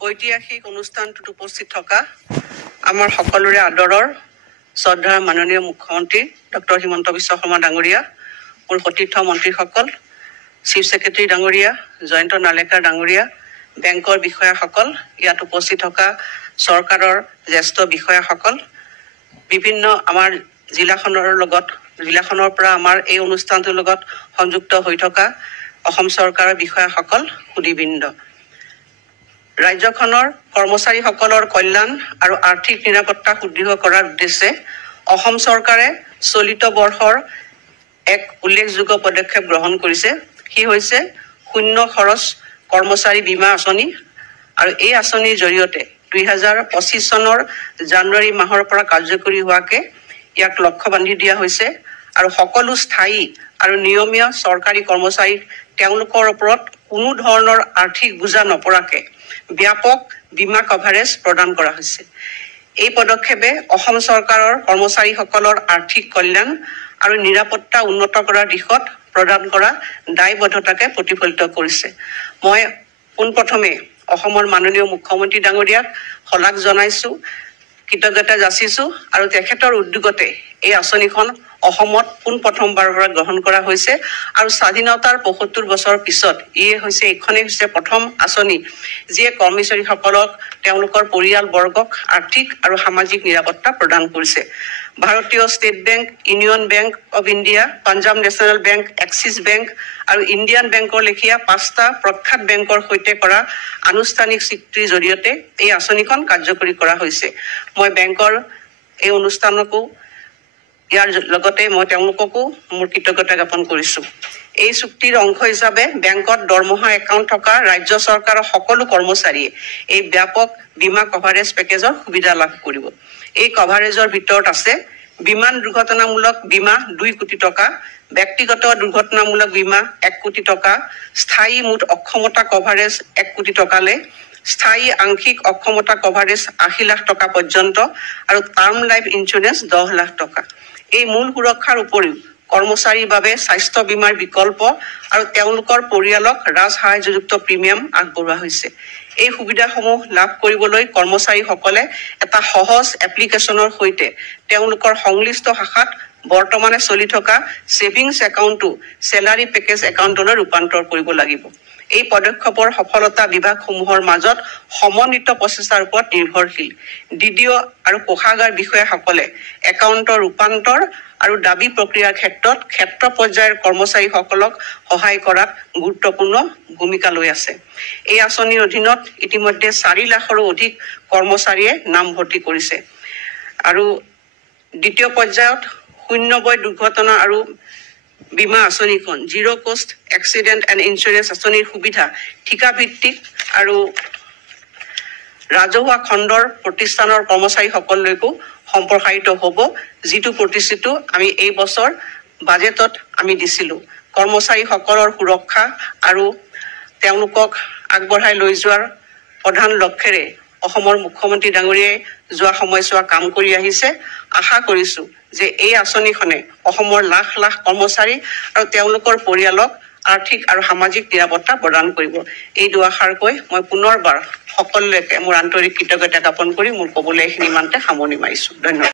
ঐতিহাসিক অনুষ্ঠানটোত উপস্থিত থকা আমাৰ সকলোৰে আদৰৰ শ্ৰদ্ধাৰ মাননীয় মুখ্যমন্ত্ৰী ডক্টৰ হিমন্ত বিশ্ব শৰ্মা ডাঙৰীয়া, মোৰ সতীৰ্থ মন্ত্ৰীসকল, চিফ ছেক্ৰেটাৰী ডাঙৰীয়া, জয়ন্ত নালেকাৰ ডাঙৰীয়া, বেংকৰ বিষয়াসকল, ইয়াত উপস্থিত থকা চৰকাৰৰ জ্যেষ্ঠ বিষয়াসকল, বিভিন্ন আমাৰ জিলাখনৰ পৰা আমাৰ এই অনুষ্ঠানটোৰ লগত সংযুক্ত হৈ থকা অসম চৰকাৰৰ বিষয়াসকল, সুধীবৃন্দ। ৰাজ্যখনৰ কৰ্মচাৰীসকলৰ কল্যাণ আৰু আৰ্থিক নিৰাপত্তা সুদৃঢ় কৰাৰ উদ্দেশ্যে অসম চৰকাৰে চলিত বৰ্ষৰ এক উল্লেখযোগ্য পদক্ষেপ গ্ৰহণ কৰিছে। সি হৈছে শূন্য খৰচ কৰ্মচাৰী বীমা আঁচনি। আৰু এই আঁচনিৰ জৰিয়তে 2025 চনৰ জানুৱাৰী মাহৰ পৰা কাৰ্যকৰী হোৱাকে ইয়াক লক্ষ্য বান্ধি দিয়া হৈছে। আৰু সকলো স্থায়ী আৰু নিয়মীয়া চৰকাৰী কৰ্মচাৰীক তেওঁলোকৰ ওপৰত কোনো ধৰণৰ আৰ্থিক বোজা নপৰাকে ব্যাপক বীমা কভাৰেজ প্ৰদান কৰা হৈছে। এই পদক্ষেপে অসম চৰকাৰৰ কৰ্মচাৰীসকলৰ আৰ্থিক কল্যাণ আৰু নিৰাপত্তা উন্নত কৰাৰ দিশত প্ৰদান কৰা দায়বদ্ধতাকে প্ৰতিফলিত কৰিছে। মই পোনপ্ৰথমে অসমৰ মাননীয় মুখ্যমন্ত্ৰী ডাঙৰীয়াক শলাগ জনাইছো, কৃতজ্ঞতা যাচিছো। আৰু তেখেতৰ উদ্যোগতে এই আঁচনিখন অসমত পোনপ্ৰথমবাৰৰ পৰা গ্ৰহণ কৰা হৈছে। আৰু স্বাধীনতাৰ ৭৫ বছৰৰ পিছত এইখনেই হৈছে প্ৰথম আঁচনি যিয়ে কৰ্মচাৰীসকলক তেওঁলোকৰ পৰিয়ালবৰ্গক আৰ্থিক আৰু সামাজিক নিৰাপত্তা প্ৰদান কৰিছে। ভাৰতীয় state bank, union bank of India, Punjab national bank, axis bank আৰু ইণ্ডিয়ান বেংকৰ লেখীয়া 5টা প্ৰখ্যাত বেংকৰ সৈতে কৰা আনুষ্ঠানিক চুক্তিৰ জৰিয়তে এই আঁচনিখন কাৰ্যকৰী কৰা হৈছে। মই বেংকৰ এই অনুষ্ঠানকো ইয়াৰ লগতে মই তেওঁলোককো মোৰ কৃতজ্ঞতা জ্ঞাপন কৰিছোঁ। এই চুক্তিৰ অংশ হিচাপে বেংকত দৰমহা একাউণ্ট থকা ৰাজ্য চৰকাৰৰ সকলো কৰ্মচাৰীয়ে এই ব্যাপক বীমা কভাৰেজ পেকেজৰ সুবিধা লাভ কৰিব। এই কভাৰেজৰ ভিতৰত আছে বিমান দুৰ্ঘটনামূলক বীমা 2 কোটি টকা, ব্যক্তিগত দুৰ্ঘটনামূলক বীমা 1 কোটি টকা, স্থায়ী মুঠ অক্ষমতা কভাৰেজ 1 কোটি টকালৈ, স্থায়ী আংশিক অক্ষমতা কভাৰেজ 80 লাখ টকা পৰ্যন্ত আৰু টাৰ্ম লাইফ ইঞ্চুৰেঞ্চ 10 লাখ টকা। এই মূল সুৰক্ষাৰ উপৰিও কৰ্মচাৰীৰ বাবে স্বাস্থ্য বীমাৰ বিকল্প আৰু তেওঁলোকৰ পৰিয়ালক ৰাজসাহায্যযুক্ত প্ৰিমিয়াম আগবঢ়োৱা হৈছে। এই সুবিধাসমূহ লাভ কৰিবলৈ কৰ্মচাৰীসকলে এটা সহজ এপ্লিকেশ্যনৰ সৈতে তেওঁলোকৰ সংশ্লিষ্ট শাখাত বৰ্তমানে চলি থকা ছেভিংছ একাউণ্টটো চেলাৰী পেকেজ একাউণ্টলৈ ৰূপান্তৰ কৰিব লাগিব। এই পদক্ষেপৰ সফলতা বিভাগসমূহৰ মাজত সমন্বিত প্ৰচেষ্টাৰ ওপৰত নিৰ্ভৰশীল। DDO আৰু কোষাগাৰ বিষয়াসকলে একাউণ্টৰ ৰূপান্তৰ আৰু দাবী প্ৰক্ৰিয়াৰ ক্ষেত্ৰ পৰ্যায়ৰ কৰ্মচাৰীসকলক সহায় কৰাত গুৰুত্বপূৰ্ণ ভূমিকা লৈ আছে। এই আঁচনিৰ অধীনত ইতিমধ্যে 4 লাখৰো অধিক কৰ্মচাৰীয়ে নামভৰ্তি কৰিছে। আৰু দ্বিতীয় পৰ্যায়ত শূন্যবয় দুৰ্ঘটনা আৰু বীমা আঁচনিখন জিৰ' কষ্ট এক্সিডেণ্ট এণ্ড ইঞ্চুৰেঞ্চ আঁচনিৰ সুবিধা ঠিকাভিত্তিক আৰু ৰাজহুৱা খণ্ডৰ প্ৰতিষ্ঠানৰ কৰ্মচাৰীসকললৈকো সম্প্ৰসাৰিত হ'ব, যিটো প্ৰতিশ্ৰুতি আমি এই বছৰ বাজেটত আমি দিছিলোঁ। কৰ্মচাৰীসকলৰ সুৰক্ষা আৰু তেওঁলোকক আগবঢ়াই লৈ যোৱাৰ প্ৰধান লক্ষ্যৰে অসমৰ মুখ্যমন্ত্ৰী ডাঙৰীয়াই যোৱা সময়ছোৱা কাম কৰি আহিছে। আশা কৰিছোঁ যে এই আঁচনিখনে অসমৰ লাখ লাখ কৰ্মচাৰী আৰু তেওঁলোকৰ পৰিয়ালক আৰ্থিক আৰু সামাজিক নিৰাপত্তা প্ৰদান কৰিব। এই দুআষাৰ কৈ মই পুনৰবাৰ সকলোকে মোৰ আন্তৰিক কৃতজ্ঞতা জ্ঞাপন কৰি মোৰ ক'বলৈ এইখিনি ইমানতে সামৰণি মাৰিছোঁ। ধন্যবাদ।